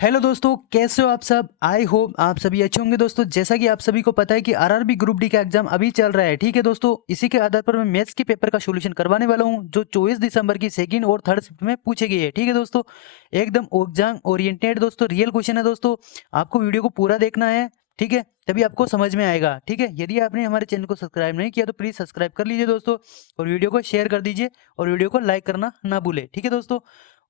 Hello दोस्तों, कैसे हो आप सब। आई होप आप सभी अच्छे होंगे। दोस्तों, जैसा कि आप सभी को पता है कि आरआरबी ग्रुप डी का एग्जाम अभी चल रहा है। ठीक है दोस्तों, इसी के आधार पर मैं मैथ्स के पेपर का सॉल्यूशन करवाने वाला हूं जो 24 दिसंबर की सेकंड और थर्ड शिफ्ट में पूछे गए हैं। ठीक है दोस्तों, एकदम एग्जाम ओरिएंटेड दोस्तों, रियल क्वेश्चन है दोस्तों। आपको वीडियो को पूरा देखना है, ठीक है, तभी आपको समझ में आएगा। ठीक है, यदि आपने हमारे चैनल को सब्सक्राइब नहीं किया तो प्लीज सब्सक्राइब कर लीजिए दोस्तों, और वीडियो को शेयर कर दीजिए और वीडियो को लाइक करना ना भूले। ठीक है दोस्तों,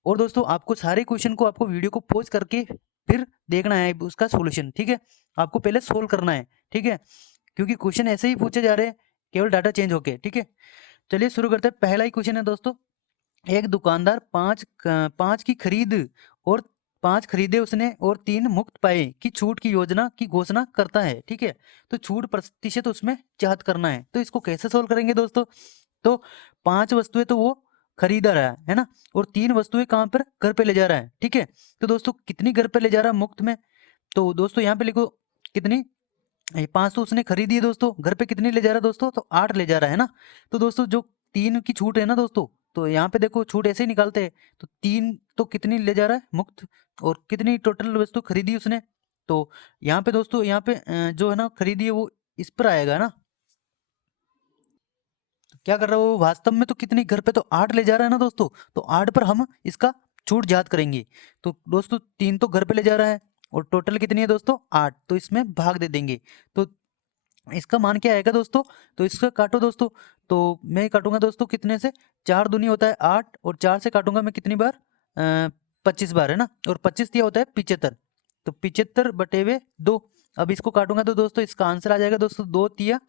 और दोस्तों आपको सारे क्वेश्चन को आपको वीडियो को पॉज करके फिर देखना है उसका सॉल्यूशन। ठीक है, आपको पहले सोल्व करना है। ठीक है, क्योंकि क्वेश्चन ऐसे ही पूछे जा रहे हैं, केवल डाटा चेंज होके। ठीक है, चलिए शुरू करते हैं। पहला ही क्वेश्चन है दोस्तों, एक दुकानदार पांच की खरीद और पांच खरीदे उसने और तीन मुफ्त पाए की छूट की योजना की घोषणा करता है। ठीक है, तो छूट प्रतिशत उसमें चाहत करना है, तो इसको कैसे सोल्व करेंगे दोस्तों। तो पांच वस्तुएं तो वो खरीदा रहा है ना, और तीन वस्तुएं कहाँ पर, घर पे ले जा रहा है। ठीक है, तो दोस्तों कितनी घर पे ले जा रहा है मुफ्त में, तो दोस्तों यहाँ पे लिखो कितनी। ये पांच तो उसने खरीदी है दोस्तों, घर पे कितनी ले जा रहा है दोस्तों, तो आठ ले जा रहा है ना। तो दोस्तों जो तीन की छूट है ना दोस्तों, तो यहाँ पे देखो छूट ऐसे ही निकालते हैं। तो तीन तो कितनी ले जा रहा है मुफ्त, और कितनी टोटल वस्तु खरीदी उसने, तो यहाँ पे दोस्तों यहाँ पे जो है ना खरीदी है वो इस पर आएगा ना। तो क्या कर रहा है वो वास्तव में, तो कितनी घर पे तो आठ ले जा रहा है ना दोस्तों, तो आठ पर हम इसका छूट ज्ञात करेंगे। तो दोस्तों तीन तो घर पे ले जा रहा है और टोटल कितनी है दोस्तों आठ, तो इसमें भाग दे देंगे। तो इसका मान क्या आएगा दोस्तों, तो इसका काटो दोस्तों। तो मैं काटूंगा दोस्तों कितने से, चार दूनी होता है आठ, और चार से काटूंगा मैं कितनी बार, 25 बार है ना, और 25 दिया होता है 75। तो 75/2। अब इसको काटूंगा तो दोस्तों इसका आंसर आ जाएगा दोस्तों, दो तिया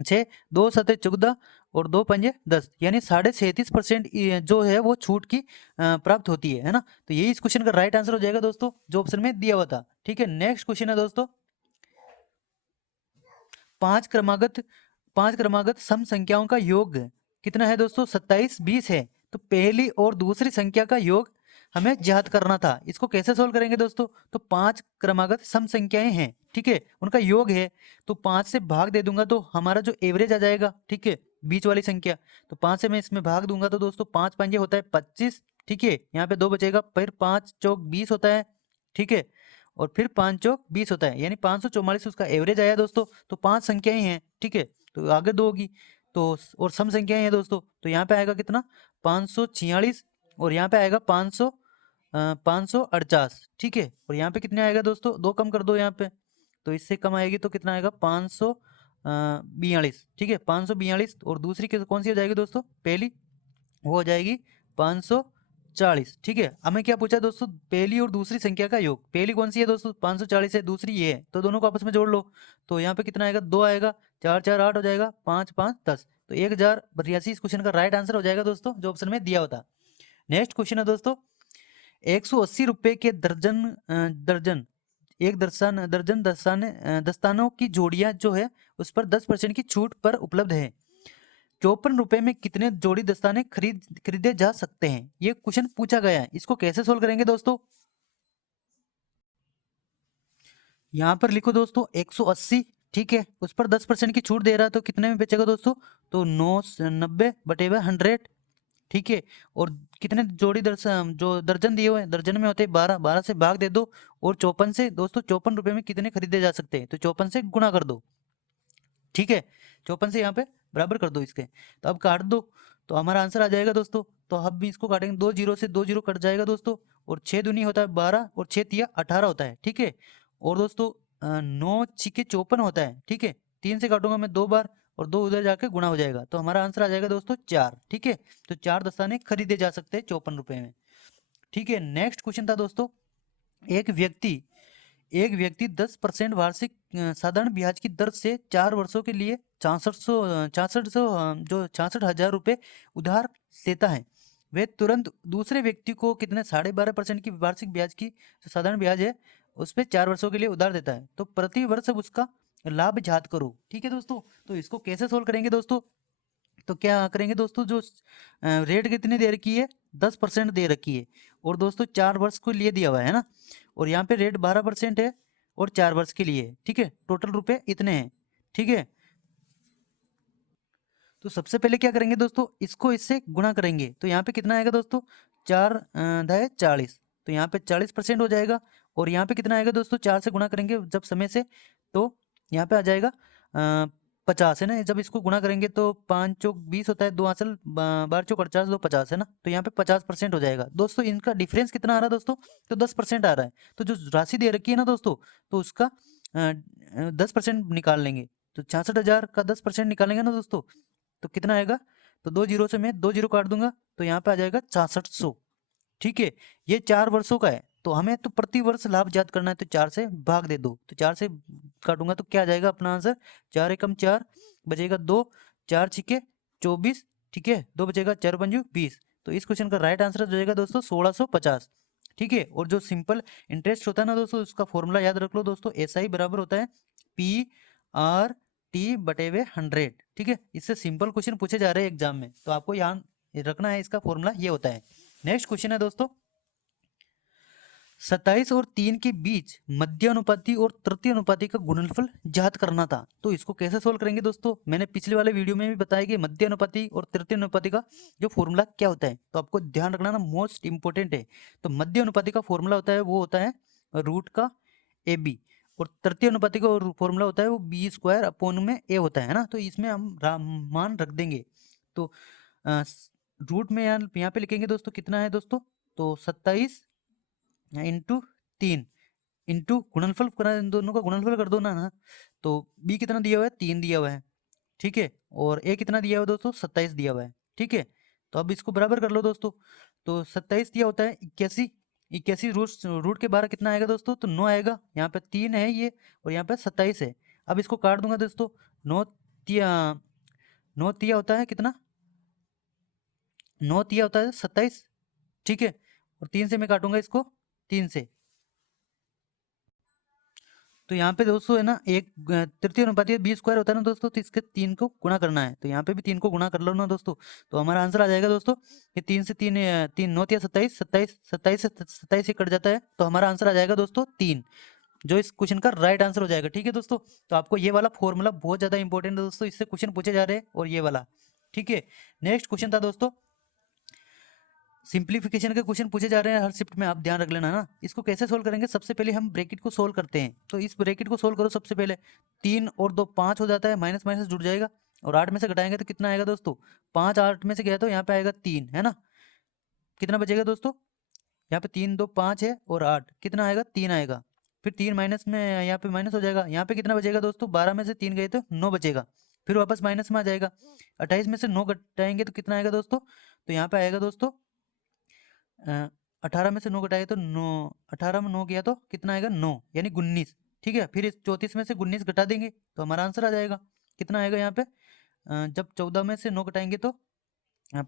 छः, दो सते 14 और दो पंजे 10, यानी 37.5% जो है वो छूट की प्राप्त होती है ना। तो यही इस क्वेश्चन का राइट आंसर हो जाएगा दोस्तों, जो ऑप्शन में दिया हुआ था। ठीक है, नेक्स्ट क्वेश्चन है दोस्तों, पांच क्रमागत पांच क्रमागत सम संख्याओं का योग कितना है दोस्तों, 27 20 है। तो पहली और दूसरी संख्या का योग हमें ज्ञात करना था, इसको कैसे सोल्व करेंगे दोस्तों। तो पांच क्रमागत सम संख्याएं हैं, ठीक है, उनका योग है, तो पांच से भाग दे दूंगा तो हमारा जो एवरेज आ जाएगा, ठीक है, बीच वाली संख्या। तो पांच से मैं इसमें भाग दूंगा तो दोस्तों पांच पंजे होता है 25। ठीक है, यहाँ पे दो बचेगा, फिर पांच चौक 20 होता है। ठीक है, और फिर पाँच चौक 20 होता है, यानी 544 उसका एवरेज आया दोस्तों। तो पांच संख्याएं हैं, ठीक है, तो आगे दो होगी। तो और सम संख्याएं हैं दोस्तों, तो यहाँ पे आएगा कितना, 546, और यहाँ पे आएगा 548। ठीक है, और यहाँ पे कितने आएगा दोस्तों, दो कम कर दो यहाँ पे, तो इससे कम आएगी तो कितना आएगा, 542। ठीक है, 542, और दूसरी कौन सी हो जाएगी दोस्तों, पहली वो हो जाएगी 540। ठीक है, हमें क्या पूछा दोस्तों, पहली और दूसरी संख्या का योग। पहली कौन सी है दोस्तों, 540 है, दूसरी ये है, तो दोनों को आपस में जोड़ लो। तो यहाँ पे कितना आएगा, दो आएगा, चार चार आठ हो जाएगा, पाँच पाँच 10, तो 1082 इस क्वेश्चन का राइट आंसर हो जाएगा दोस्तों, जो ऑप्शन में दिया होता। नेक्स्ट क्वेश्चन है दोस्तों, 180 रुपए के दर्जन एक दस्तानों की जोड़ियां जो है उस पर 10% की छूट पर उपलब्ध है। 54 रुपए में कितने जोड़ी दस्ताने खरीदे जा सकते हैं, ये क्वेश्चन पूछा गया है। इसको कैसे सोल्व करेंगे दोस्तों, यहाँ पर लिखो दोस्तों 180। ठीक है, उस पर 10% की छूट दे रहा है, तो कितने में बेचेगा दोस्तों, तो 990/100। ठीक है, और कितने जोड़ी जो दर्जन दिए हुए हैं, दर्जन में होते हैं 12, 12 से भाग दे दो, और 54 से दोस्तों 54 रुपए में कितने खरीदे जा सकते हैं, तो 54 से गुणा कर दो। ठीक है, 54 से यहाँ पे बराबर कर दो इसके, तो अब काट दो, तो हमारा आंसर आ जाएगा दोस्तों। तो अब भी इसको काटेंगे, दो जीरो से दो जीरो कट जाएगा दोस्तों, और छः दूनी होता है 12, और छः तिया 18 होता है। ठीक है, और दोस्तों नौ छिके 54 होता है। ठीक है, तीन से काटूंगा मैं दो बार, और दो उधर जाके गुणा हो जाएगा, तो हमारा आंसर आ जाएगा दोस्तों चार। ठीक है, तो चार दस्ताने खरीदे जा सकते हैं 54 रुपए में। ठीक है, नेक्स्ट क्वेश्चन था दोस्तों, एक व्यक्ति एक व्यक्ति 10% वार्षिक साधारण ब्याज की दर से 4 वर्षों के लिए 6600 जो 66,000 रुपये उधार लेता है। वह तुरंत दूसरे व्यक्ति को कितने 12.5% की वार्षिक ब्याज की जो साधारण ब्याज है उस पर 4 वर्षों के लिए उधार देता है, तो प्रति वर्ष अब उसका लाभ ज्ञात करो। ठीक है दोस्तों, तो इसको कैसे सोल्व करेंगे दोस्तों, तो क्या करेंगे दोस्तों, जो रेट कितनी दे रखी है, 10% दे रखी है, और दोस्तों 4 वर्ष को लिए दिया हुआ है ना, और यहाँ पे रेट 12% है, और 4 वर्ष के लिए है। ठीक है, टोटल रुपए इतने हैं। ठीक है, तो सबसे पहले क्या करेंगे दोस्तों, इसको इससे गुणा करेंगे, तो यहाँ पे कितना आएगा दोस्तों, चार दाए 40। तो यहाँ पे 40% हो जाएगा। और यहाँ पे कितना आएगा दोस्तों, 4 से गुणा करेंगे जब समय से, तो यहाँ पे आ जाएगा 50 है ना। जब इसको गुणा करेंगे तो 5 चौक 20 होता है, 2 आंसर 12 चौक 48, 2 50 है ना। तो यहाँ पे 50% हो जाएगा दोस्तों। इनका डिफरेंस कितना आ रहा है दोस्तों, तो 10% आ रहा है। तो जो राशि दे रखी है ना दोस्तों, तो उसका 10% निकाल लेंगे। तो 66,000 का 10% निकालेंगे ना दोस्तों, तो कितना आएगा, तो 2 जीरो से मैं 2 जीरो काट दूंगा, तो यहाँ पे आ जाएगा 6600। ठीक है, ये 4 वर्षों का है। तो हमें तो प्रति वर्ष लाभ ज्ञात करना है, तो 4 से भाग दे दो, तो 4 से काटूंगा तो क्या आ जाएगा अपना आंसर, 4 एकम 4, बचेगा 2, 4 छिके 24, ठीक है, 2 बचेगा, 4 पंजू 20। तो इस क्वेश्चन का राइट आंसर हो जाएगा दोस्तों 1650। ठीक है, और जो सिंपल इंटरेस्ट होता है ना दोस्तों, उसका फॉर्मूला याद रख लो दोस्तों, SI बराबर होता है PRT/100। ठीक है, इससे सिंपल क्वेश्चन पूछे जा रहे हैं एग्जाम में, तो आपको याद रखना है, इसका फॉर्मूला ये होता है। नेक्स्ट क्वेश्चन है दोस्तों, 27 और 3 के बीच मध्य अनुपाती और तृतीय अनुपाती का गुणनफल ज्ञात करना था। तो इसको कैसे सोल्व करेंगे दोस्तों, मैंने पिछले वाले वीडियो में भी बताया कि मध्य अनुपाती और तृतीय अनुपाती का जो फॉर्मूला क्या होता है, तो आपको ध्यान रखना ना, मोस्ट इंपोर्टेंट है। तो मध्य अनुपाती का फॉर्मूला होता है, वो होता है रूट का AB, और तृतीय अनुपाती का फॉर्मूला होता है वो B² होता है ना। तो इसमें हम मान रख देंगे, तो रूट में यहाँ पे लिखेंगे दोस्तों, कितना है दोस्तों, तो 27 इंटू 3 इंटू गुणनफल करा, इन दोनों का गुणनफल कर दो ना। तो B कितना दिया हुआ है, 3 दिया हुआ है। ठीक है, और A कितना दिया हुआ है दोस्तों, 27 दिया हुआ है। ठीक है, तो अब इसको बराबर कर लो दोस्तों। तो 27 दिया होता है 81, 81 रूट के 12 कितना आएगा दोस्तों, तो 9 आएगा। यहाँ पे 3 है ये, और यहाँ पे 27 है। अब इसको काट दूंगा दोस्तों, 9 तिया 9 तिया होता है कितना, 9 तिया होता है 27। ठीक है, और 3 से मैं काटूंगा इसको, 3 से, तो यहाँ पे दोस्तों है ना, एक तृतीय अनुपाती B² होता है ना दोस्तों, तो इसके 3 को गुणा करना है। तो यहाँ पे भी 3 को गुणा कर लो ना दोस्तों, तो हमारा आंसर आ जाएगा दोस्तों, ये 3 से 3 3 9 या 27, 27 27 से 27 से कट जाता है, तो हमारा आंसर आ जाएगा दोस्तों 3, जो इस क्वेश्चन का राइट आंसर हो जाएगा। ठीक है दोस्तों, तो आपको ये वाला फॉर्मूला बहुत ज्यादा इंपॉर्टेंट है दोस्तों, इससे क्वेश्चन पूछे जा रहे हैं, और ये वाला। ठीक है, नेक्स्ट क्वेश्चन था दोस्तों, सिंप्लीफिकेशन के क्वेश्चन पूछे जा रहे हैं हर शिफ्ट में, आप ध्यान रख लेना ना। इसको कैसे सोल्व करेंगे, सबसे पहले हम ब्रैकेट को सोल्व करते हैं। तो इस ब्रैकेट को सोल्व करो सबसे पहले, 3 और 2 5 हो जाता है, माइनस माइनस जुड़ जाएगा, और 8 में से घटाएंगे तो कितना आएगा दोस्तों, 5 8 में से गया तो यहाँ पे आएगा 3, है ना। कितना बचेगा दोस्तों, यहाँ पे 3 2 5 है, और 8 कितना आएगा, 3 आएगा। फिर 3 माइनस में यहाँ पे माइनस हो जाएगा, यहाँ पे कितना बचेगा दोस्तों, 12 में से 3 गए तो 9 बचेगा। फिर वापस माइनस में आ जाएगा, 28 में से 9 घटाएंगे तो कितना आएगा दोस्तों, तो यहाँ पे आएगा दोस्तों 18 में से 9 घटाए तो 9, 18 में 9 गया तो कितना आएगा, 9 यानी 19। ठीक है, फिर इस 34 में से 19 घटा देंगे तो हमारा आंसर आ जाएगा, कितना आएगा यहाँ पे, जब 14 में से 9 घटाएंगे तो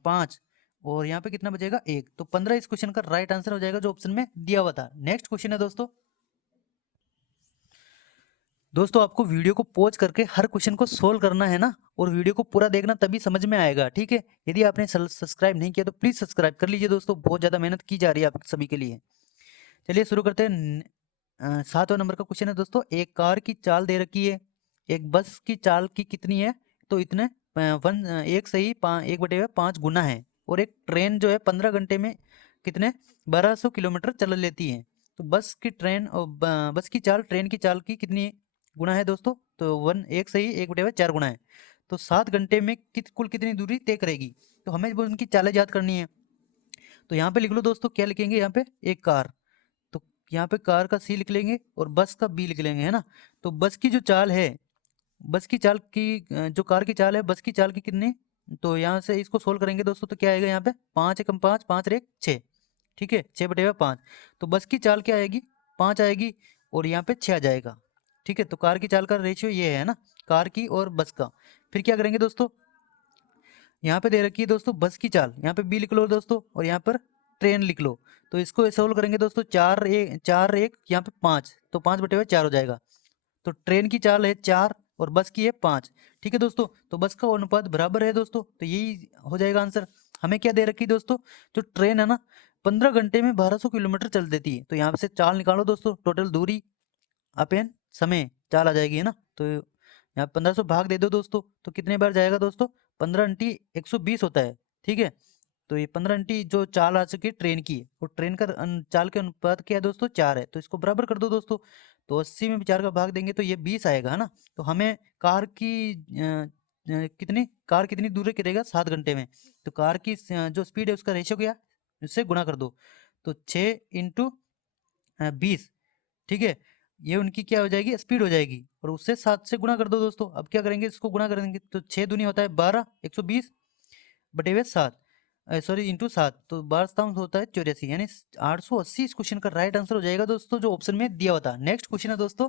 5, और यहाँ पे कितना बचेगा 1। तो 15 इस क्वेश्चन का राइट आंसर हो जाएगा, जो ऑप्शन में दिया हुआ था। नेक्स्ट क्वेश्चन है दोस्तों आपको वीडियो को पॉज करके हर क्वेश्चन को सोल्व करना है ना, और वीडियो को पूरा देखना, तभी समझ में आएगा। ठीक है, यदि आपने सब्सक्राइब नहीं किया तो प्लीज सब्सक्राइब कर लीजिए दोस्तों, बहुत ज़्यादा मेहनत की जा रही है आप सभी के लिए। चलिए शुरू करते हैं। 7वां नंबर का क्वेश्चन है दोस्तों, एक कार की चाल दे रखी है, एक बस की चाल की कितनी है, तो इतने एक से ही 1/5 गुना है, और एक ट्रेन जो है 15 घंटे में कितने 1200 किलोमीटर चल लेती है। तो बस की चाल ट्रेन की चाल की कितनी गुना है दोस्तों, तो 1 से ही 1/4 गुना है। तो 7 घंटे में कुल कितनी दूरी तय करेगी, तो हमें वो उनकी चालें याद करनी है। तो यहाँ पे लिख लो दोस्तों, क्या लिखेंगे यहाँ पे, एक कार, तो यहाँ पे कार का C लिख लेंगे, और बस का B लिख लेंगे, है ना। तो बस की जो चाल है, बस की चाल की जो कार की चाल है, बस की चाल की कितनी, तो यहाँ से इसको सोल्व करेंगे दोस्तों, तो क्या आएगा यहाँ पे, 5 एकम 5, 5 और 1 6। ठीक है, 6/5। तो बस की चाल क्या आएगी, 5 आएगी, और यहाँ पे 6 आ जाएगा। ठीक है, तो कार की चाल का रेशियो ये है ना, कार की और बस का। फिर क्या करेंगे दोस्तों, यहाँ पे दे रखी है दोस्तों बस की चाल, यहाँ पे B लिख लो दोस्तों, और यहाँ पर ट्रेन लिख लो। तो इसको सोल्व करेंगे दोस्तों, 4 1 यहाँ पे 5, तो 5/4 हो जाएगा। तो ट्रेन की चाल है 4 और बस की है 5। ठीक है दोस्तों, तो बस का अनुपात बराबर है दोस्तों, तो यही हो जाएगा आंसर। हमें क्या दे रखी है दोस्तों, जो ट्रेन है ना 15 घंटे में 1200 किलोमीटर चल देती है। तो यहाँ से चाल निकालो दोस्तों, टोटल दूरी अपेन समय चाल आ जाएगी, है ना। तो यहाँ 1500 भाग दे दो दोस्तों, तो कितने बार जाएगा दोस्तों, 15 × 120 होता है। ठीक है, तो ये 15 घंटी जो चाल आ चुकी है ट्रेन की है, और ट्रेन का चाल के अनुपात क्या है दोस्तों 4 है, तो इसको बराबर कर दो दोस्तों। तो 80 में 4 का भाग देंगे तो ये 20 आएगा, है ना। तो हमें कार की कार कितनी दूर करेगा 7 घंटे में, तो कार की जो स्पीड है उसका रेशियो क्या, उससे गुणा कर दो। तो 6 इंटू 20, ठीक है, ये उनकी क्या हो जाएगी, स्पीड हो जाएगी, और उससे 7 से गुणा कर दो दोस्तों। अब क्या करेंगे, इसको गुणा करेंगे तो 6 दूनी होता है 12, 120 बटे हुए 7, सॉरी इंटू 7, तो 12 होता है 84, यानी 880 इस क्वेश्चन का राइट आंसर हो जाएगा दोस्तों, जो ऑप्शन में दिया हुआ था। नेक्स्ट क्वेश्चन है दोस्तों,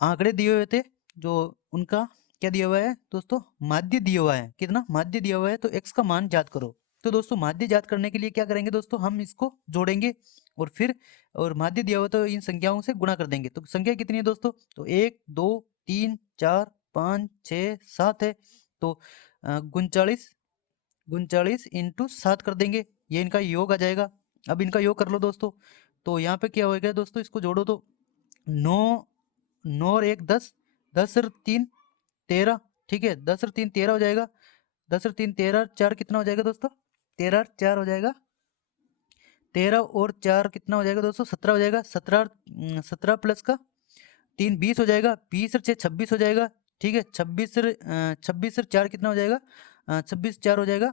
आंकड़े दिए हुए थे, जो उनका क्या दिया हुआ है दोस्तों, माध्य दिया हुआ है, कितना माध्य दिया हुआ है, तो x का मान ज्ञात करो। तो दोस्तों माध्य ज्ञात करने के लिए क्या करेंगे दोस्तों, हम इसको जोड़ेंगे और फिर, और माध्य दिया हुआ तो इन संख्याओं से गुणा कर देंगे। तो संख्या कितनी है दोस्तों, तो 1 2 3 4 5 6 7 है, तो 39 इंटू 7 कर देंगे, ये इनका योग आ जाएगा। अब इनका योग कर लो दोस्तों, तो यहाँ पे क्या होएगा दोस्तों, इसको जोड़ो तो 9 9 और 1 10, 10 और 3 13, ठीक है, 10 और 3 13 हो जाएगा, 10 और 3 13, 4 कितना हो जाएगा दोस्तों, 13 और 4 हो जाएगा, 13 और 4 कितना हो जाएगा दोस्तों, 17 हो जाएगा, 17 प्लस का 3 20 हो जाएगा, 20 और 6 26 हो जाएगा, ठीक है, 26 और 4 कितना हो जाएगा, 26 4 हो जाएगा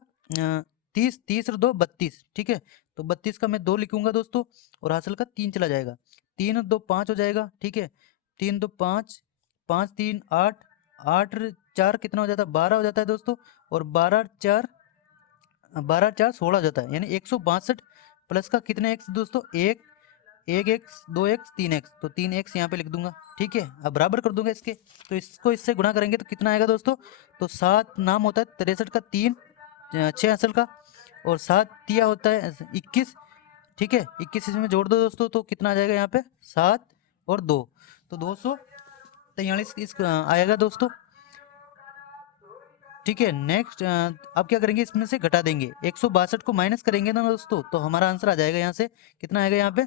30, 30 और 2 32, ठीक है, तो 32 का मैं 2 लिखूंगा दोस्तों, और हासिल का 3 चला जाएगा, 3 और 2 5 हो जाएगा, ठीक है, 3 2 5, 5 3 8, 8 और 4 कितना हो जाता है, 12 हो जाता है दोस्तों, और 12 4 16 हो जाता है, यानी 162 प्लस का कितने एक्स दोस्तों, एक एक एक्स, 2 एक्स, 3 एक्स, तो 3 एक्स यहाँ पे लिख दूंगा, ठीक है। अब बराबर कर दूंगा इसके, तो इसको इससे गुणा करेंगे तो कितना आएगा दोस्तों, तो 7 नाम होता है 63 का 3, 6 असल का, और 7 तिया होता है 21, ठीक है, 21 इसमें जोड़ दो दोस्तों, तो कितना आ जाएगा यहाँ पे 7 और 2, तो 243 इस आएगा दोस्तों, ठीक है। नेक्स्ट अब क्या करेंगे, इसमें से घटा देंगे, 162 को माइनस करेंगे ना दोस्तों, तो हमारा आंसर आ जाएगा यहाँ से, कितना आएगा यहाँ पे,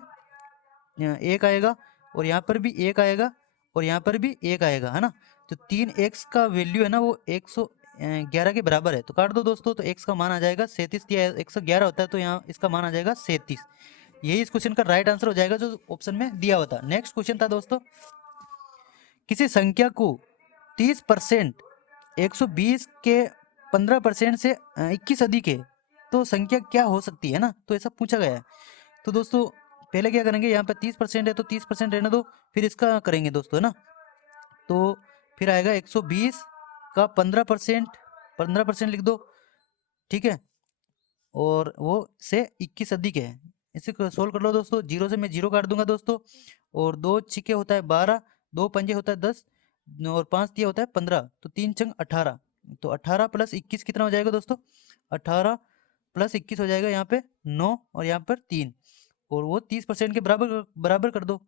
एक आएगा, और यहाँ पर भी एक आएगा, और यहाँ पर भी एक आएगा, है ना। तो 3x का वैल्यू है ना वो 111 के बराबर है, तो काट दो दोस्तों, तो x का मान आ जाएगा 37, या 111 होता है तो यहाँ इसका मान आ जाएगा 37। यही इस क्वेश्चन का राइट आंसर हो जाएगा जो ऑप्शन में दिया हुआ था। नेक्स्ट क्वेश्चन था दोस्तों, किसी संख्या को 30% 120 के 15% से 21 अधिक है, तो संख्या क्या हो सकती है ना, तो ऐसा पूछा गया है। तो दोस्तों पहले क्या करेंगे, यहाँ पे 30% है तो 30% रहने दो, फिर इसका करेंगे दोस्तों, है ना। तो फिर आएगा 120 का 15% लिख दो, ठीक है, और वो से 21 अधिक है, इसे सोल्व कर लो दोस्तों। 0 से मैं 0 काट दूंगा दोस्तों, और 2 छिके होता है 12, 2 पंजे होता है 10, और 5 तिया होता है 15, तो 3 चंग 18, तो 18 प्लस 21 कितना हो जाएगा दोस्तों, 18 प्लस 21 हो जाएगा यहाँ पे 9, और यहाँ पर 3, और वो 30% के बराबर बराबर कर दो,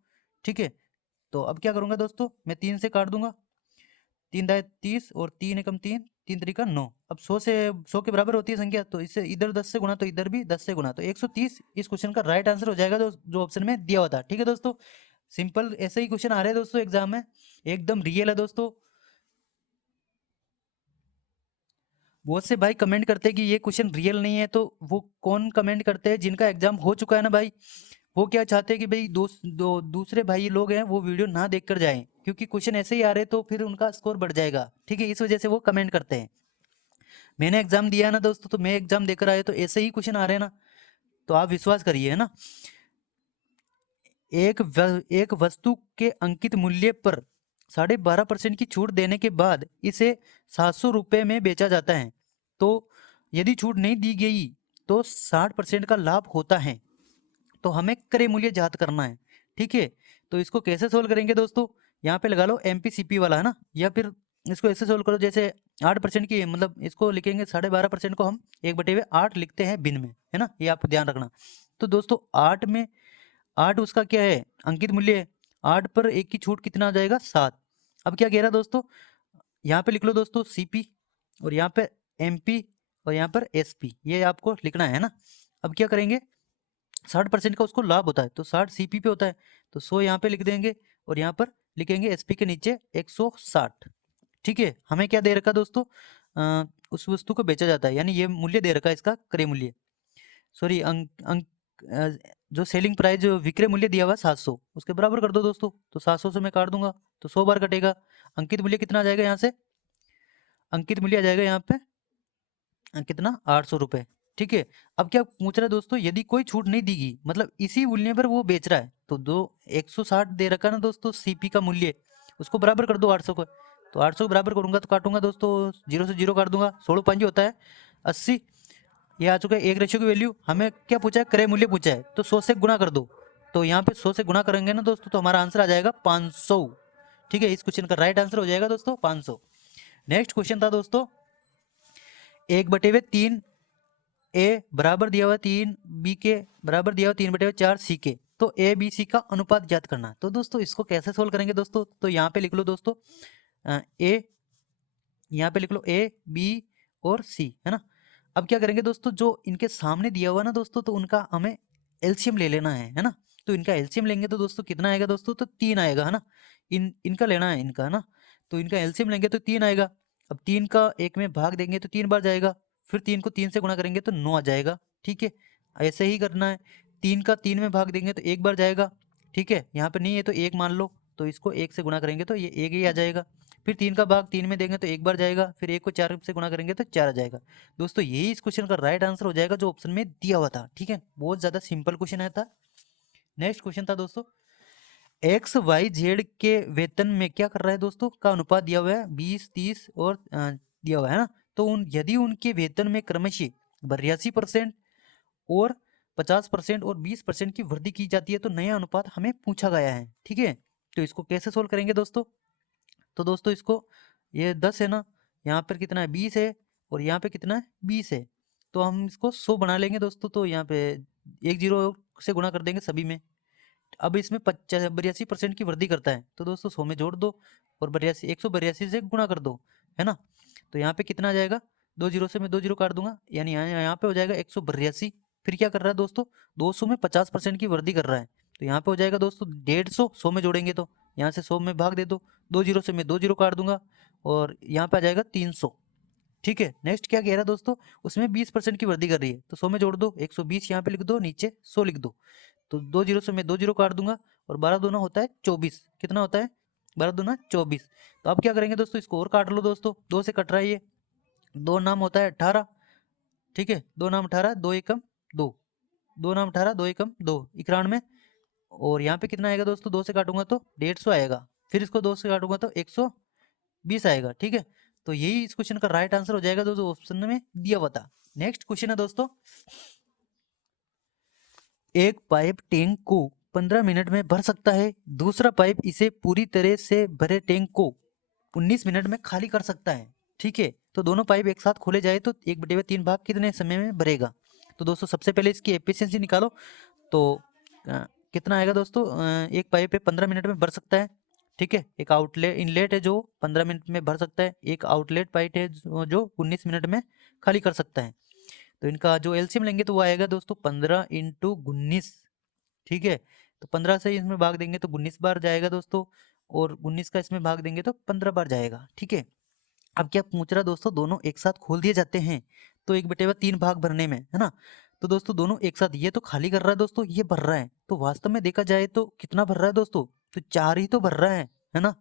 ठीक है। तो अब क्या करूंगा दोस्तों, मैं 3 से काट दूंगा, 3 दाए 30, और 3 एकम 3, 3 तरीका 9। अब 100 के बराबर होती है संख्या, तो इससे इधर 10 से गुणा, तो इधर भी 10 से गुणा, तो 130 इस क्वेश्चन का राइट आंसर हो जाएगा, जो ऑप्शन में दिया हुआ था, ठीक है दोस्तों। सिंपल ऐसे ही क्वेश्चन आ रहे हैं दोस्तों एग्जाम में, एकदम रियल है दोस्तों। बहुत से भाई कमेंट करते हैं कि ये क्वेश्चन रियल नहीं है, तो वो कौन कमेंट करते हैं, जिनका एग्जाम हो चुका है ना भाई, वो क्या चाहते हैं कि भाई दूसरे भाई लोग हैं वो वीडियो ना देख कर जाएं, क्योंकि क्वेश्चन ऐसे ही आ रहे हैं तो फिर उनका स्कोर बढ़ जाएगा, ठीक है, इस वजह से वो कमेंट करते हैं। मैंने एग्जाम दिया ना दोस्तों, तो मैं एग्जाम देकर आया तो ऐसे ही क्वेश्चन आ रहे हैं ना, तो आप विश्वास करिए, है ना। एक वस्तु के अंकित मूल्य पर 12.5% की छूट देने के बाद इसे 700 रुपये में बेचा जाता है, तो यदि छूट नहीं दी गई तो 60% का लाभ होता है, तो हमें क्रय मूल्य ज्ञात करना है, ठीक है। तो इसको कैसे सोल्व करेंगे दोस्तों, यहाँ पे लगा लो MPCP वाला, है ना, या फिर इसको ऐसे सोल्व करो, जैसे 8% की, मतलब इसको लिखेंगे 12.5% को हम 1/8 लिखते हैं भिन्न में, है ना, ये आप ध्यान रखना। तो दोस्तों 8 उसका क्या है, अंकित मूल्य है, 8 पर 1 की छूट कितना आ जाएगा 7। अब क्या कह रहा है दोस्तों, यहाँ पे लिख लो दोस्तों CP, और यहाँ पे MP, और यहाँ पर SP, ये आपको लिखना है ना। अब क्या करेंगे, 60% का उसको लाभ होता है, तो 60 CP पे होता है, तो 100 यहाँ पे लिख देंगे, और यहाँ पर लिखेंगे SP के नीचे 160, ठीक है। हमें क्या दे रखा दोस्तों, उस वस्तु को बेचा जाता है, यानी ये मूल्य दे रखा है इसका क्रय मूल्य, सॉरी जो सेलिंग प्राइस जो विक्रय मूल्य दिया हुआ है 700, उसके बराबर कर दो दोस्तों। तो 700 से मैं काट दूंगा तो 100 बार कटेगा। अंकित मूल्य कितना आ जाएगा यहाँ से? अंकित मूल्य आ जाएगा यहाँ पे कितना 800 रुपये। ठीक है। अब क्या पूछ रहा है दोस्तों, यदि कोई छूट नहीं दीगी मतलब इसी मूल्य पर वो बेच रहा है तो 160 दे रखा है ना दोस्तों सीपी का मूल्य, उसको बराबर कर दो 800 को। तो 800 को बराबर करूंगा तो काटूंगा दोस्तों, जीरो से जीरो काट दूंगा, 16 5 होता है 80। ये आ चुका है एक रेशियो की वैल्यू। हमें क्या पूछा है? क्रय मूल्य पूछा है, तो 100 से गुणा कर दो। तो यहाँ पे 100 से गुणा करेंगे ना दोस्तों तो हमारा आंसर आ जाएगा 500। ठीक है, इस क्वेश्चन का राइट आंसर हो जाएगा दोस्तों 500। नेक्स्ट क्वेश्चन था दोस्तों 1/3 ए बराबर दिया हुआ 3 बी के बराबर दिया हुआ 3/4 सी के, तो ए बी सी का अनुपात ज्ञात करना है। तो दोस्तों इसको कैसे सोल्व करेंगे दोस्तों? तो यहाँ पे लिख लो दोस्तों ए, यहाँ पे लिख लो ए बी और सी, है ना। अब क्या करेंगे दोस्तों, जो इनके सामने दिया हुआ ना दोस्तों तो उनका हमें एलसीएम ले लेना है ना। तो इनका एलसीएम लेंगे तो दोस्तों कितना आएगा दोस्तों? तो 3 आएगा, है ना। इनका लेना है इनका, है ना। तो इनका एलसीएम लेंगे तो 3 आएगा। अब 3 का 1 में भाग देंगे तो 3 बार जाएगा, फिर 3 को 3 से गुणा करेंगे तो 9 आ जाएगा। ठीक है, ऐसे ही करना है। 3 का 3 में भाग देंगे तो 1 बार जाएगा। ठीक है, यहाँ पे नहीं है तो 1 मान लो, तो इसको 1 से गुणा करेंगे तो ये 1 ही आ जाएगा। फिर 3 का भाग 3 में देंगे तो 1 बार जाएगा, फिर 1 को 4 से गुणा करेंगे तो 4 आ जाएगा। दोस्तों यही इस क्वेश्चन का राइट आंसर हो जाएगा जो ऑप्शन में दिया हुआ था। ठीक है, बहुत ज़्यादा सिंपल क्वेश्चन है था। नेक्स्ट क्वेश्चन था दोस्तों एक्स वाई जेड के वेतन में क्या कर रहा है दोस्तों का अनुपात दिया हुआ है 20 30 और दिया हुआ है ना। तो यदि उनके वेतन में क्रमशः 82% और 50% और 20% की वृद्धि की जाती है तो नया अनुपात हमें पूछा गया है। ठीक है, तो इसको कैसे सोल्व करेंगे दोस्तों? तो दोस्तों इसको, ये 10 है ना, यहाँ पर कितना है 20 है, और यहाँ पे कितना है 20 है, तो हम इसको 100 बना लेंगे दोस्तों। तो यहाँ पे एक जीरो से गुणा कर देंगे सभी में। अब इसमें 82% की वृद्धि करता है तो दोस्तों 100 में जोड़ दो और 182 से गुणा कर दो, है ना। तो यहाँ पे कितना आ जाएगा? 2 जीरो से मैं 2 जीरो काट दूंगा, यानी यहाँ पे हो जाएगा 182। फिर क्या कर रहा है दोस्तों? 200 में 50% की वृद्धि कर रहा है, तो यहाँ पे हो जाएगा दोस्तों 150। 100 में जोड़ेंगे तो यहाँ से 100 में भाग दे दो, 2 जीरो से मैं 2 जीरो काट दूंगा और यहाँ पे आ जाएगा 300। ठीक है, नेक्स्ट क्या कह रहा है दोस्तों, उसमें 20% की वृद्धि कर रही है तो 100 में जोड़ दो, 120 यहाँ पे लिख दो, नीचे 100 लिख दो। तो 2 जीरो से मैं 2 जीरो काट दूंगा और 12 दूना होता है 24। कितना होता है? 12 दूना 24। तो अब क्या करेंगे दोस्तों, इसको और काट लो दोस्तों, 2 से कट रहा है ये, 2 नाम होता है 18। ठीक है, 2 नाम 18, 2 एकम 2, 2 नाम 18, 2 एकम 2, 91। और यहाँ पे कितना आएगा दोस्तों, 2 से काटूंगा तो 150 आएगा, फिर इसको 2 से काटूंगा तो 120 आएगा। ठीक है, तो यही इस क्वेश्चन का राइट आंसर हो जाएगा दोस्तों, ऑप्शन में दिया हुआ था। नेक्स्ट क्वेश्चन है दोस्तों, एक पाइप टैंक को 15 मिनट में भर सकता है, दूसरा पाइप इसे पूरी तरह से भरे टैंक को 19 मिनट में खाली कर सकता है। ठीक है, तो दोनों पाइप एक साथ खोले जाए तो 1/3 भाग कितने समय में भरेगा? तो दोस्तों सबसे पहले इसकी एफिशिएंसी निकालो। तो कितना आएगा दोस्तों, एक पाइप है 15 मिनट में भर सकता है। ठीक है, एक आउटलेट इनलेट है जो 15 मिनट में भर सकता है, एक आउटलेट पाइप है जो 19 मिनट में खाली कर सकता है। तो इनका जो एलसीएम लेंगे तो वो आएगा दोस्तों 15 इंटू 19। ठीक है, तो 15 से इसमें भाग देंगे तो 19 बार जाएगा दोस्तों, और 19 का इसमें भाग देंगे तो 15 बार जाएगा। ठीक है, अब क्या पूछ रहा दोस्तों, दोनों एक साथ खोल दिए जाते हैं तो 1/3 भाग भरने में, है ना। तो दोस्तों दोनों एक साथ, ये तो खाली कर रहा है दोस्तों, ये भर रहा है, तो वास्तव में देखा जाए तो कितना भर रहा है दोस्तों? तो 4 ही तो भर रहा है ना।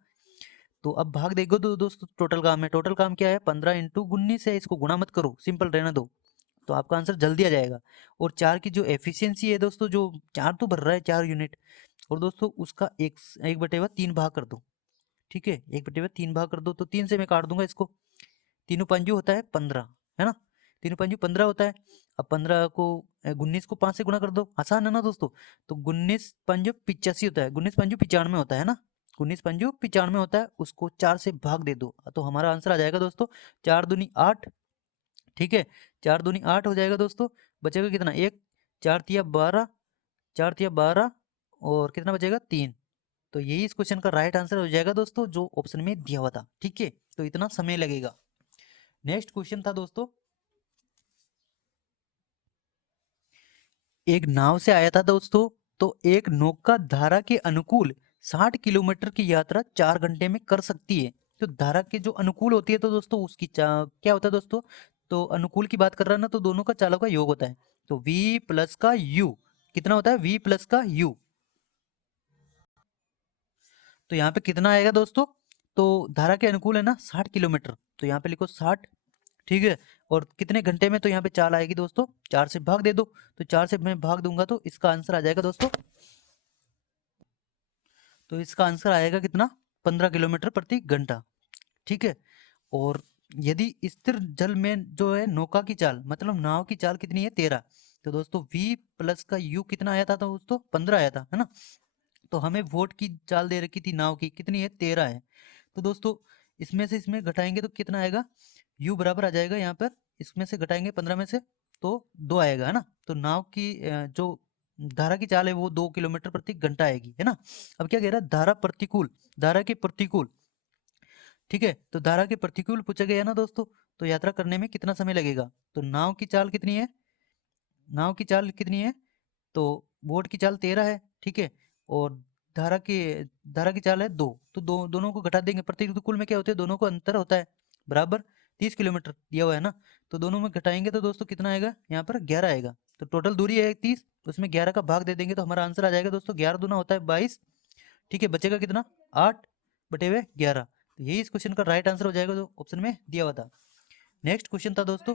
तो अब भाग देखो तो दोस्तों टोटल काम है, टोटल काम क्या है 15 इंटू 19 है, इसको गुणा मत करो, सिंपल रहने दो, तो आपका आंसर जल्दी आ जाएगा। और 4 की जो एफिशिएंसी है दोस्तों, जो 4 तो भर रहा है 4 यूनिट, और दोस्तों उसका 1/3 भाग कर दो। ठीक है, 1/3 भाग कर दो, तो 3 से मैं काट दूंगा इसको, तीनों पंजू होता है 15, है ना, तीनों पंजू 15 होता है। अब 15 को 19 को 5 से गुणा कर दो, आसान है ना दोस्तों। तो 19 पंजू 85 होता है, 19 पंजू 95 होता है ना, 19 पंजू 95 होता है, उसको 4 से भाग दे दो तो हमारा आंसर आ जाएगा दोस्तों 4 दूनी 8। ठीक है, 4 दूनी 8 हो जाएगा दोस्तों, बचेगा कितना, एक, 4 तिया 12, 4 तिया 12, और कितना बचेगा 3। तो यही इस क्वेश्चन का राइट आंसर हो जाएगा दोस्तों जो ऑप्शन में दिया हुआ था। ठीक है, तो इतना समय लगेगा। नेक्स्ट क्वेश्चन था दोस्तों, एक नाव से आया था दोस्तों, तो एक नौका धारा के अनुकूल 60 किलोमीटर की यात्रा 4 घंटे में कर सकती है। तो धारा के जो अनुकूल होती है तो दोस्तों उसकी क्या होता है दोस्तों, तो अनुकूल की बात कर रहा है ना, तो दोनों का चालों का योग होता है। तो v प्लस का u कितना होता है, v प्लस का u। तो यहाँ पे कितना आएगा दोस्तों, तो धारा के अनुकूल है ना 60 किलोमीटर, तो यहाँ पे लिखो 60, ठीक है। और कितने घंटे में, तो यहाँ पे चाल आएगी दोस्तों, 4 से भाग दे दो, तो 4 से मैं भाग दूंगा तो इसका आंसर आ जाएगा दोस्तों, तो इसका आंसर आएगा कितना, 15 किलोमीटर प्रति घंटा, ठीक है। और यदि स्थिर जल में जो है नौका की चाल, मतलब नाव की चाल कितनी है, 13, तो दोस्तों v प्लस का u कितना आया था, तो दोस्तों 15 आया था, है ना। तो हमें वोट की चाल दे रखी थी नाव की, कितनी है, 13 है। तो दोस्तों इसमें से इसमें घटाएंगे तो कितना आएगा, u बराबर आ जाएगा यहाँ पर, इसमें से घटाएंगे 15 में से तो 2 आएगा, है ना। तो नाव की जो धारा की चाल है वो 2 किलोमीटर प्रति घंटा आएगी, है ना। अब क्या कह रहा है, धारा प्रतिकूल, धारा के प्रतिकूल, ठीक है। तो धारा के प्रतिकूल पूछा गया ना दोस्तों, तो यात्रा करने में कितना समय लगेगा, तो नाव की चाल कितनी है, नाव की चाल कितनी है, तो बोट की चाल 13 है, ठीक है। और धारा की धारा की चाल है 2, तो दोनों को घटा देंगे, प्रतिकूल में क्या होते हैं, दोनों को अंतर होता है बराबर 30 किलोमीटर दिया हुआ है ना, तो दोनों में घटाएंगे तो दोस्तों कितना आएगा, यहाँ पर 11 आएगा। तो टोटल दूरी है 30, उसमें 11 का भाग दे देंगे तो हमारा आंसर आ जाएगा दोस्तों, 11 दूना होता है 22, ठीक है। बचेगा कितना, 8 बटे हुए 11, तो यही इस क्वेश्चन का राइट आंसर हो जाएगा जो ऑप्शन में दिया हुआ था। नेक्स्ट क्वेश्चन था दोस्तों,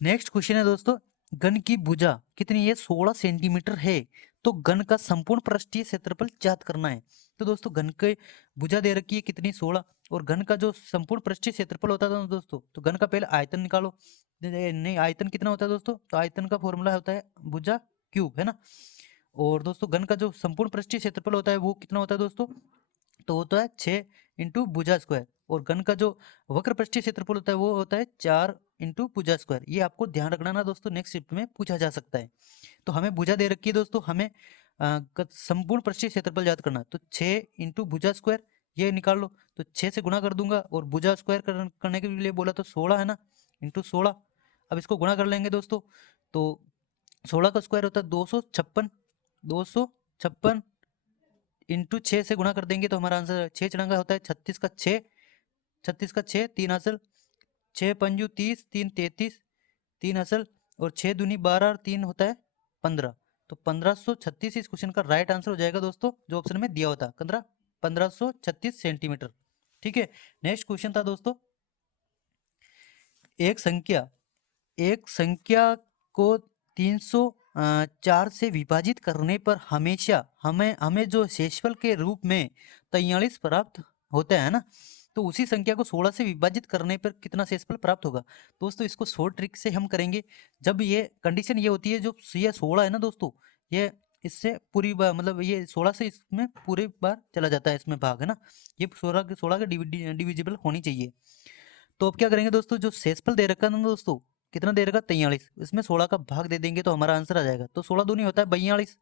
नेक्स्ट क्वेश्चन है दोस्तों, घन की भुजा कितनी है, 16 सेंटीमीटर है, तो घन का संपूर्ण पृष्ठीय क्षेत्रफल ज्ञात करना है। तो दोस्तों घन के भुजा दे रखी है कितनी, 16, और घन का जो संपूर्ण पृष्ठीय क्षेत्रफल होता था दोस्तों, तो घन का पहले आयतन निकालो, नहीं आयतन कितना होता है दोस्तों, तो आयतन का फॉर्मूला होता है भुजा क्यूब, है ना। और दोस्तों घन का जो संपूर्ण पृष्ठीय क्षेत्रफल होता है वो कितना होता है दोस्तों, तो होता है 6 इंटू भुजा स्क्वायर, और घन का जो वक्र पृष्ठीय क्षेत्रफल होता है वो होता है 4 इंटू भुजा स्क्वायर। ये आपको ध्यान रखना ना दोस्तों, नेक्स्ट शिफ्ट में पूछा जा सकता है। तो हमें भुजा दे रखी है दोस्तों, हमें संपूर्ण पृष्ठीय क्षेत्रफल याद करना है, तो 6 इंटू भुजा स्क्वायर ये निकाल लो, तो 6 से गुणा कर दूंगा, और भुजा स्क्वायर करने के लिए बोला तो 16 है ना, इंटू 16। अब इसको गुणा कर लेंगे दोस्तों, तो 16 का स्क्वायर होता है 256, 256 इंटू 6 से गुणा कर देंगे तो हमारा आंसर 6 चढ़ांगा होता है 36 का 6, 36 का 6, 3 असल, 6 पंजू 30, 3 33, 3 असल, और 6 दूनी 12 और 3 होता है 15, तो 1536 इस क्वेश्चन का राइट आंसर हो जाएगा दोस्तों, जो ऑप्शन में दिया होता है 1536 सेंटीमीटर, ठीक है। नेक्स्ट क्वेश्चन था दोस्तों, एक संख्या को 304 से विभाजित करने पर हमेशा हमें हमें जो शेषफल के रूप में 43 प्राप्त होता है ना, तो उसी संख्या को 16 से विभाजित करने पर कितना शेषफल प्राप्त होगा। दोस्तों इसको शॉर्ट ट्रिक से हम करेंगे, जब ये कंडीशन ये होती है, जो ये 16 है ना दोस्तों, ये इससे पूरी बार, मतलब ये 16 से इसमें पूरे बार चला जाता है, इसमें भाग है ना, ये 16 के डिविजिबल होनी चाहिए। तो अब क्या करेंगे दोस्तों, जो शेषफल दे रखा है ना दोस्तों, कितना दे रखा, 43, इसमें 16 का भाग दे देंगे तो हमारा आंसर आ जाएगा। तो 16 दूनी होता है 42,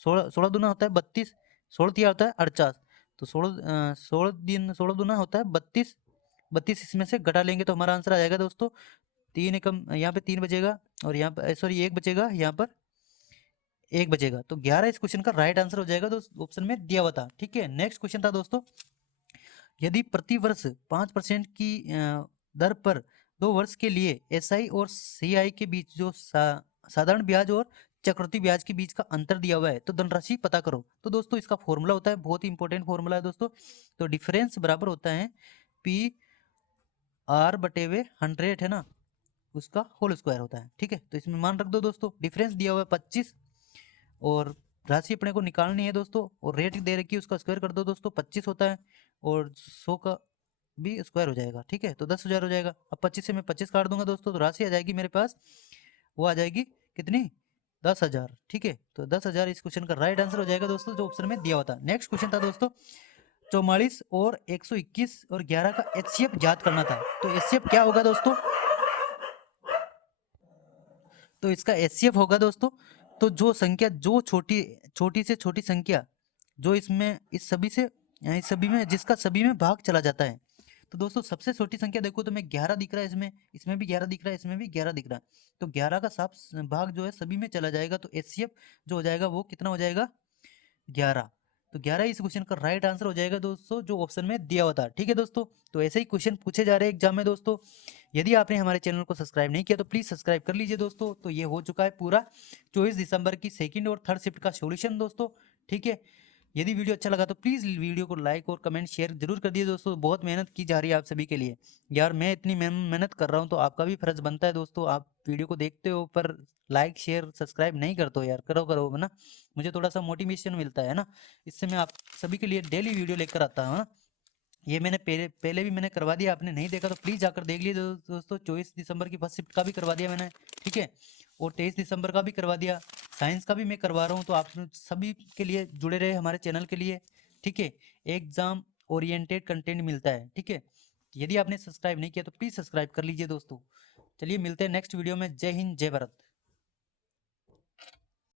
16 दूना होता है 32, 16 तिया होता है 48, तो 16 दूना होता है 32, 32 इसमें से घटा लेंगे तो हमारा आंसर आ जाएगा दोस्तों, 3 एकम, यहाँ पे 3 बचेगा, और यहाँ पर सॉरी 1 बचेगा, यहाँ पर 1 बचेगा, तो 11 इस क्वेश्चन का राइट आंसर हो जाएगा दोस्तों, ऑप्शन में दिया हुआ था, ठीक है। नेक्स्ट क्वेश्चन था दोस्तों, यदि प्रति वर्ष 5% की दर पर 2 वर्ष के लिए एसआई और सीआई के बीच जो साधारण ब्याज और चक्रवृद्धि ब्याज के बीच का अंतर दिया हुआ है, तो धनराशि पता करो। तो दोस्तों इसका फॉर्मूला होता है, बहुत ही इंपॉर्टेंट फॉर्मूला है दोस्तों, तो डिफरेंस बराबर होता है पी आर बटे हुए 100, है ना, उसका होल स्क्वायर होता है, ठीक है। तो इसमें मान रख दो दोस्तों, डिफरेंस दिया हुआ है 25, और राशि अपने को निकालनी है दोस्तों, और रेट दे रखी है उसका स्क्वायर कर दो दोस्तों, 25 होता है, और 100 का भी स्क्वायर हो जाएगा, ठीक है, तो 10,000 हो जाएगा। अब 25 से मैं 25 काट दूंगा दोस्तों, तो राशि आ जाएगी मेरे पास, वो आ जाएगी कितनी, 10,000, ठीक है। तो 10,000 इस क्वेश्चन का राइट आंसर हो जाएगा दोस्तों, जो ऑप्शन में दिया हुआ था। नेक्स्ट क्वेश्चन था दोस्तों, 44 और 121 और 11 का एचसीएफ ज्ञात करना था, तो एचसीएफ क्या होगा दोस्तों, तो इसका एचसीएफ होगा दोस्तों, तो जो संख्या जो छोटी छोटी से छोटी संख्या जो इसमें इस सभी में जिसका सभी में भाग चला जाता है, तो दोस्तों सबसे छोटी संख्या देखो तो मैं 11 दिख रहा है, इसमें इसमें भी 11 दिख रहा है, इसमें भी 11 दिख रहा है, तो 11 का सब भाग जो है सभी में चला जाएगा, तो एचसीएफ जो हो जाएगा वो कितना हो जाएगा, 11, तो 11 इस क्वेश्चन का राइट आंसर हो जाएगा दोस्तों, जो ऑप्शन में दिया हुआ था। ठीक है दोस्तों, तो ऐसे ही क्वेश्चन पूछे जा रहे हैं एग्जाम में दोस्तों। यदि आपने हमारे चैनल को सब्सक्राइब नहीं किया तो प्लीज़ सब्सक्राइब कर लीजिए दोस्तों। तो ये हो चुका है पूरा 24 दिसंबर की सेकंड और थर्ड शिफ्ट का सॉल्यूशन दोस्तों। ठीक है, यदि वीडियो अच्छा लगा तो प्लीज़ वीडियो को लाइक और कमेंट शेयर जरूर कर दिए दोस्तों। बहुत मेहनत की जा रही है आप सभी के लिए यार, मैं इतनी मेहनत कर रहा हूँ तो आपका भी फर्ज बनता है दोस्तों। आप वीडियो को देखते हो पर लाइक शेयर सब्सक्राइब नहीं करते हो यार, करो करो ना, मुझे थोड़ा सा मोटिवेशन मिलता है ना, इससे मैं आप सभी के लिए डेली वीडियो लेकर आता हूँ ना। ये मैंने पहले भी मैंने करवा दिया, आपने नहीं देखा तो प्लीज़ जाकर देख लीजिए दोस्तों। 24 दिसंबर की फर्स्ट शिफ्ट का भी करवा दिया मैंने, ठीक है, और 23 दिसंबर का भी करवा दिया, साइंस का भी मैं करवा रहा हूँ। तो आप सभी के लिए जुड़े रहे हमारे चैनल के लिए, ठीक है। एग्जाम ओरिएंटेड कंटेंट मिलता है, ठीक है। यदि आपने सब्सक्राइब नहीं किया तो प्लीज़ सब्सक्राइब कर लीजिए दोस्तों। चलिए मिलते हैं नेक्स्ट वीडियो में। जय हिंद, जय भारत।